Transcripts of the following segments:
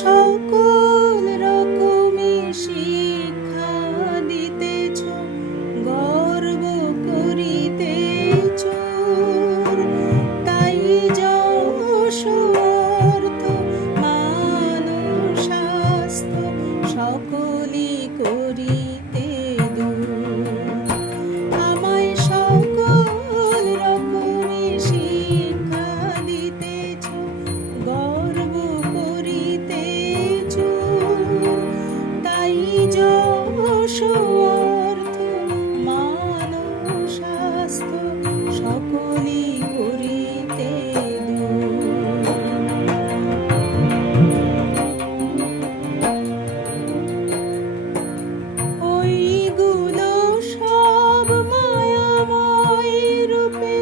সকল রকমে শিক্ষা দিতেছ, গর্ব করিতেছ। তাই যশ অর্থ মান স্বাস্থ্য সকলই করিতে দূর। আমায় সকল রকমে শিক্ষা দিতেছ, গর্ব করিতেছ। তাই যশ অর্থ মান স্বাস্থ্য সকলই করিতে দূর। ওইগুলো সব মায়াময় রূপে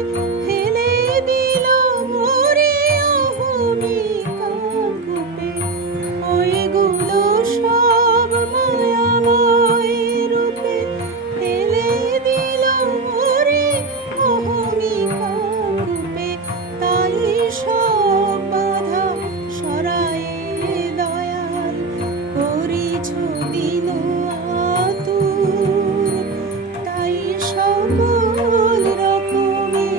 ফেলে দিল মোরে অহমিকা কূপে। ওইগুলো সব মায়াময় রূপে ফেলে দিল মোরে অহমিকা কূপে। তাই সব বাধা সরায়ে দয়াল করিছ দিন আতুর। তাই সকল রকমে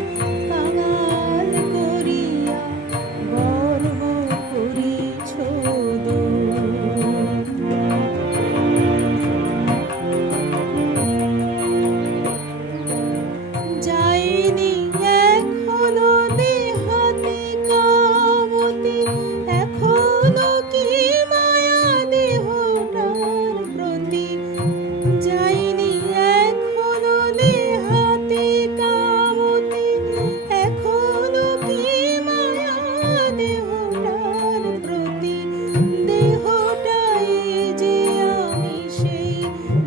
কাঙাল করিয়া গর্ব করিছ দূর। যায়নি এখনো দেহাতে কামতি, এখনো কি মায়া দেহটার প্রতি। যায়নি এখনো দেহাতে কামতি, এখনো কি মায়া দেহটার প্রতি। দেহটাই যে আমি সেই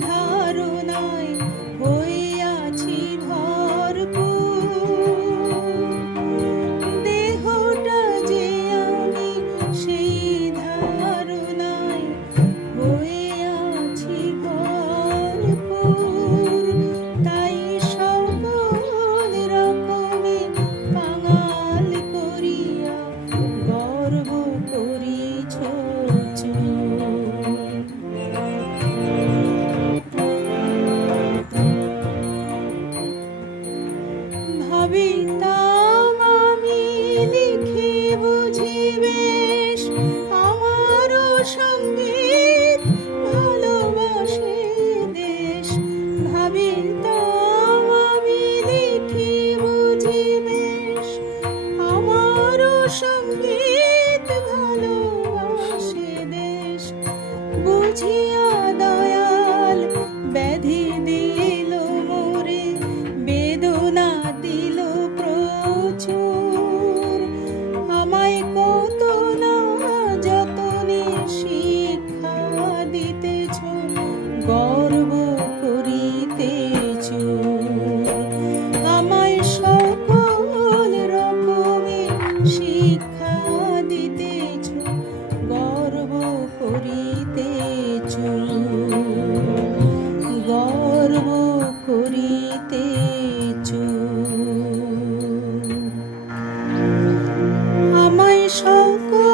ধারণায় হইয়াছি ভরপুর। দেহটা যে আমি সেই ধারণায় হইয়াছি ভরপুর। তাই সকল রকমে কাঙাল করিয়া গর্ব করিছ চুর। ভাবিতাম আমি লিখে বুঝি বেশ, আমারও সঙ্গীত ভালোবাসে দেশ। ভাবিতাম আমি লিখে বুঝি বেশ, আমারও সঙ্গীত ভালোবাসে দেশ। বুঝিয়া দয়াল ব্যাধি দিল মোরে, বেদনা দিল প্রচুর। আমায় কত না যতনে শিক্ষা দিতেছ, গর্ব করিতেছ। আমায় সকল রকমে শিক্ষা দিতেছ, গর্ব করিতেছ। গর্ব করিতেছ। আমায় সকল